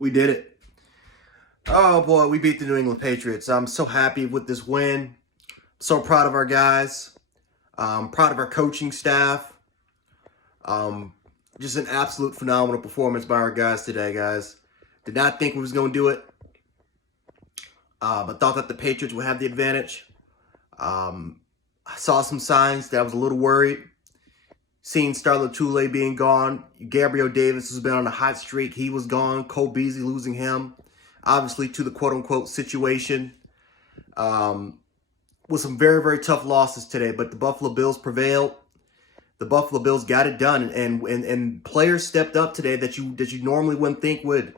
We did it. Oh boy, we beat the New England Patriots. I'm so happy with this win. So proud of our guys. Proud of our coaching staff. Um, just an absolute phenomenal performance by our guys today, guys. Did not think we was going to do it. But thought that the Patriots would have the advantage. I saw some signs that I was a little worried. Seeing Starla Tule being gone. Gabriel Davis has been on a hot streak. He was gone. Cole Beasley losing him. Obviously to the quote-unquote situation. With some very, very tough losses today. But the Buffalo Bills prevailed. The Buffalo Bills got it done. And players stepped up today that you normally wouldn't think would.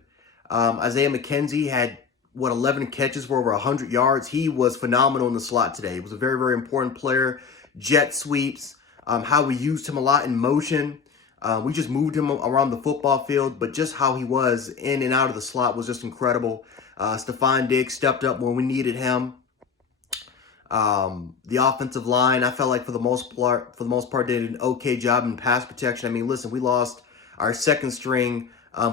Isaiah McKenzie had, 11 catches for over 100 yards. He was phenomenal in the slot today. He was a very, very important player. Jet sweeps. How we used him a lot in motion. We just moved him around the football field, but just how he was in and out of the slot was just incredible. Stephon Diggs stepped up when we needed him. The offensive line, I felt like for the most part, did an okay job in pass protection. I mean, listen, we lost our second string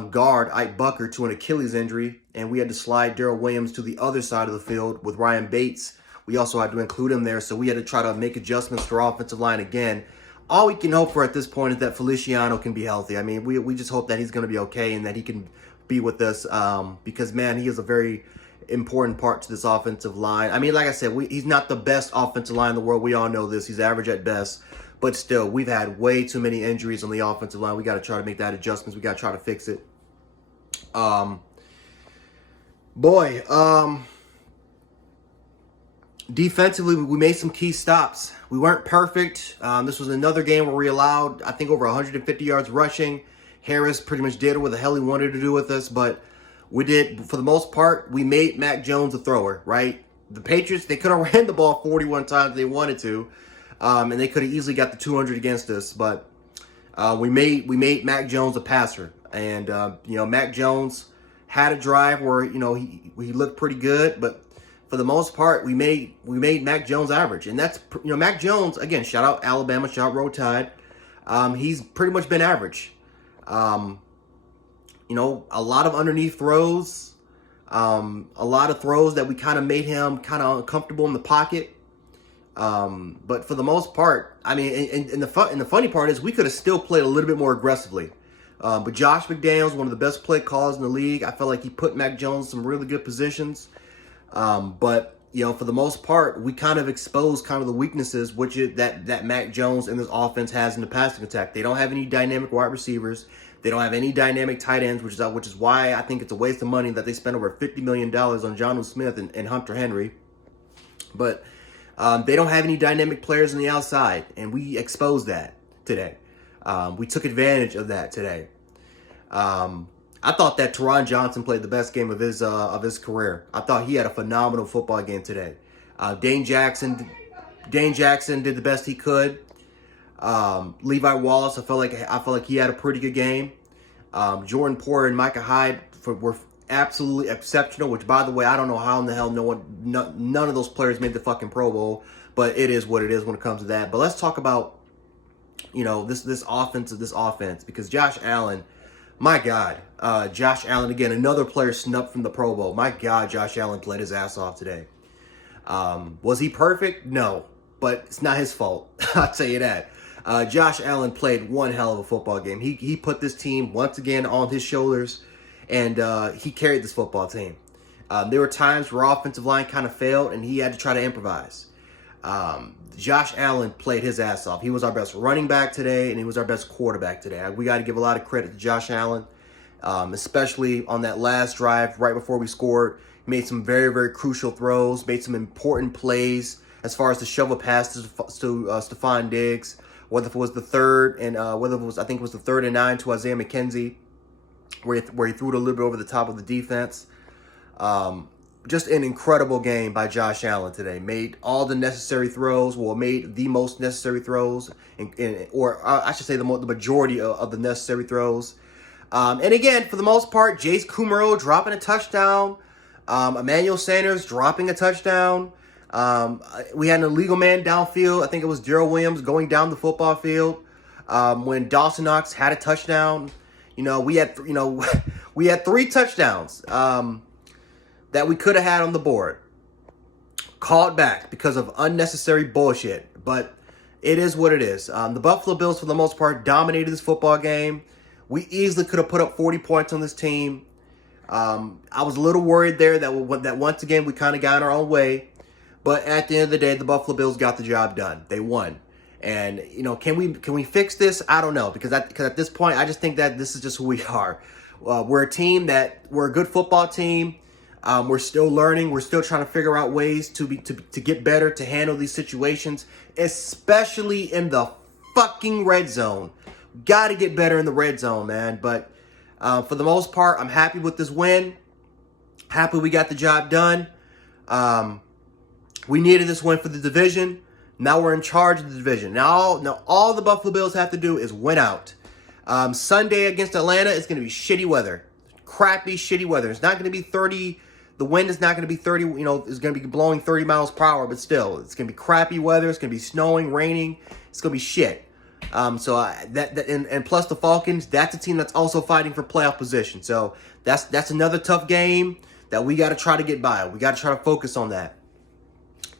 guard, Ike Bucker, to an Achilles injury, and we had to slide Darrell Williams to the other side of the field with Ryan Bates. We also had to include him there, so we had to try to make adjustments to our offensive line again. All we can hope for at this point is that Feliciano can be healthy. I mean, we just hope that he's going to be okay and that he can be with us because, man, he is a very important part to this offensive line. I mean, like I said, he's not the best offensive line in the world. We all know this. He's average at best. But still, we've had way too many injuries on the offensive line. We got to try to make that adjustments. We got to try to fix it. Defensively, we made some key stops. We weren't perfect. This was another game where we allowed, I think, over 150 yards rushing. Harris pretty much did what the hell he wanted to do with us, but we did, for the most part, we made Mac Jones a thrower, right? The Patriots, they could have ran the ball 41 times if they wanted to, and they could have easily got the 200 against us, but we made Mac Jones a passer. And, Mac Jones had a drive where, he looked pretty good, but for the most part, we made Mac Jones average. And that's, Mac Jones, again, shout out Alabama, shout out Roll Tide. He's pretty much been average. A lot of underneath throws. A lot of throws that we kind of made him kind of uncomfortable in the pocket. But for the most part, I mean, and the funny part is we could have still played a little bit more aggressively. But Josh McDaniels, one of the best play callers in the league, I felt like he put Mac Jones in some really good positions. But for the most part, we kind of exposed kind of the weaknesses which is that Mac Jones and this offense has in the passing attack. They don't have any dynamic wide receivers. They don't have any dynamic tight ends, which is why I think it's a waste of money that they spent over $50 million on Jonnu Smith and Hunter Henry. But they don't have any dynamic players on the outside, and we exposed that today. We took advantage of that today. I thought that Teron Johnson played the best game of his career. I thought he had a phenomenal football game today. Dane Jackson did the best he could. Levi Wallace, I felt like he had a pretty good game. Jordan Poyer and Micah Hyde were absolutely exceptional. Which, by the way, I don't know how in the hell none of those players made the fucking Pro Bowl. But it is what it is when it comes to that. But let's talk about this offense because Josh Allen. My God, Josh Allen, again, another player snubbed from the Pro Bowl. My God, Josh Allen played his ass off today. Was he perfect? No, but it's not his fault. I'll tell you that. Josh Allen played one hell of a football game. He put this team once again on his shoulders, and he carried this football team. There were times where offensive line kind of failed, and he had to try to improvise. Josh Allen played his ass off. He was our best running back today, and he was our best quarterback today. We got to give a lot of credit to Josh Allen, especially on that last drive right before we scored. He made some very, very crucial throws, made some important plays as far as the shovel pass to Stephon Diggs, whether it was the third and I think it was the 3rd and 9 to Isaiah McKenzie, where he threw it a little bit over the top of the defense. Just an incredible game by Josh Allen today. Made all the necessary throws, made the most necessary throws, or I should say the majority of the necessary throws. And again, for the most part, Jace Kumaro dropping a touchdown. Emmanuel Sanders dropping a touchdown. We had an illegal man downfield. I think it was Darrell Williams going down the football field. When Dawson Knox had a touchdown. We We had 3 touchdowns that we could have had on the board. Called back because of unnecessary bullshit. But it is what it is. The Buffalo Bills, for the most part, dominated this football game. We easily could have put up 40 points on this team. I was a little worried there that once again we kind of got in our own way. But at the end of the day, the Buffalo Bills got the job done. They won. And, you know, can we fix this? I don't know. Because at this point, I just think that this is just who we are. We're a team we're a good football team. We're still learning. We're still trying to figure out ways to get better, to handle these situations, especially in the fucking red zone. Got to get better in the red zone, man. But for the most part, I'm happy with this win. Happy we got the job done. We needed this win for the division. Now we're in charge of the division. Now all the Buffalo Bills have to do is win out. Sunday against Atlanta, it's going to be shitty weather. Crappy, shitty weather. It's not going to be 30. The wind is not going to be 30, you know, it's going to be blowing 30 miles per hour, but still, it's going to be crappy weather. It's going to be snowing, raining. It's going to be shit. And plus the Falcons, that's a team that's also fighting for playoff position. So that's another tough game that we got to try to get by. We got to try to focus on that.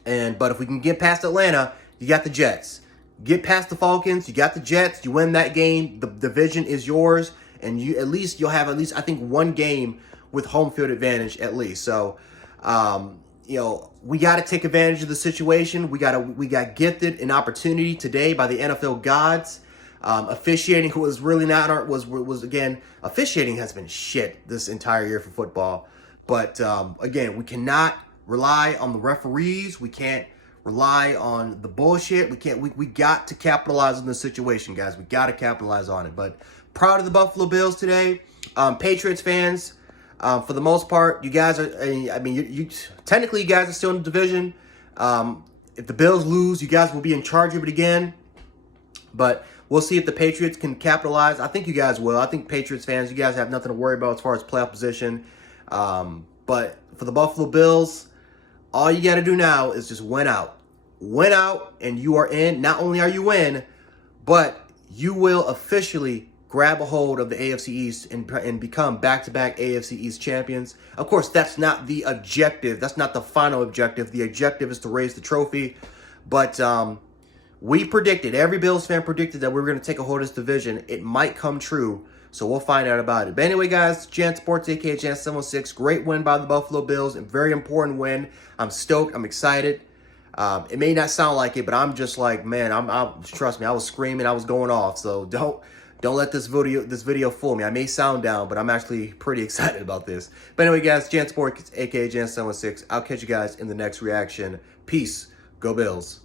But if we can get past Atlanta, you got the Jets. Get past the Falcons, you got the Jets. You win that game, the division is yours, and you'll have I think one game with home field advantage at least. So, you know, we got to take advantage of the situation. We got gifted an opportunity today by the NFL gods. Officiating was really not was again, officiating has been shit this entire year for football. But again, we cannot rely on the referees. We can't rely on the bullshit. We got to capitalize on the situation, guys. We got to capitalize on it. But proud of the Buffalo Bills today. Patriots fans, for the most part, you guys are, technically you guys are still in the division. If the Bills lose, you guys will be in charge of it again. But we'll see if the Patriots can capitalize. I think you guys will. I think Patriots fans, you guys have nothing to worry about as far as playoff position. But for the Buffalo Bills, all you got to do now is just win out. Win out, and you are in. Not only are you in, but you will officially grab a hold of the AFC East and become back-to-back AFC East champions. Of course, that's not the objective. That's not the final objective. The objective is to raise the trophy. But we predicted, every Bills fan predicted that we were going to take a hold of this division. It might come true, so we'll find out about it. But anyway, guys, Jan Sports, a.k.a. Jan 706. Great win by the Buffalo Bills. A very important win. I'm stoked. I'm excited. It may not sound like it, but I'm just like, man, trust me, I was screaming. I was going off. So don't let this video fool me. I may sound down, but I'm actually pretty excited about this. But anyway, guys, Jan Sports, a.k.a. Jan 706. I'll catch you guys in the next reaction. Peace. Go Bills.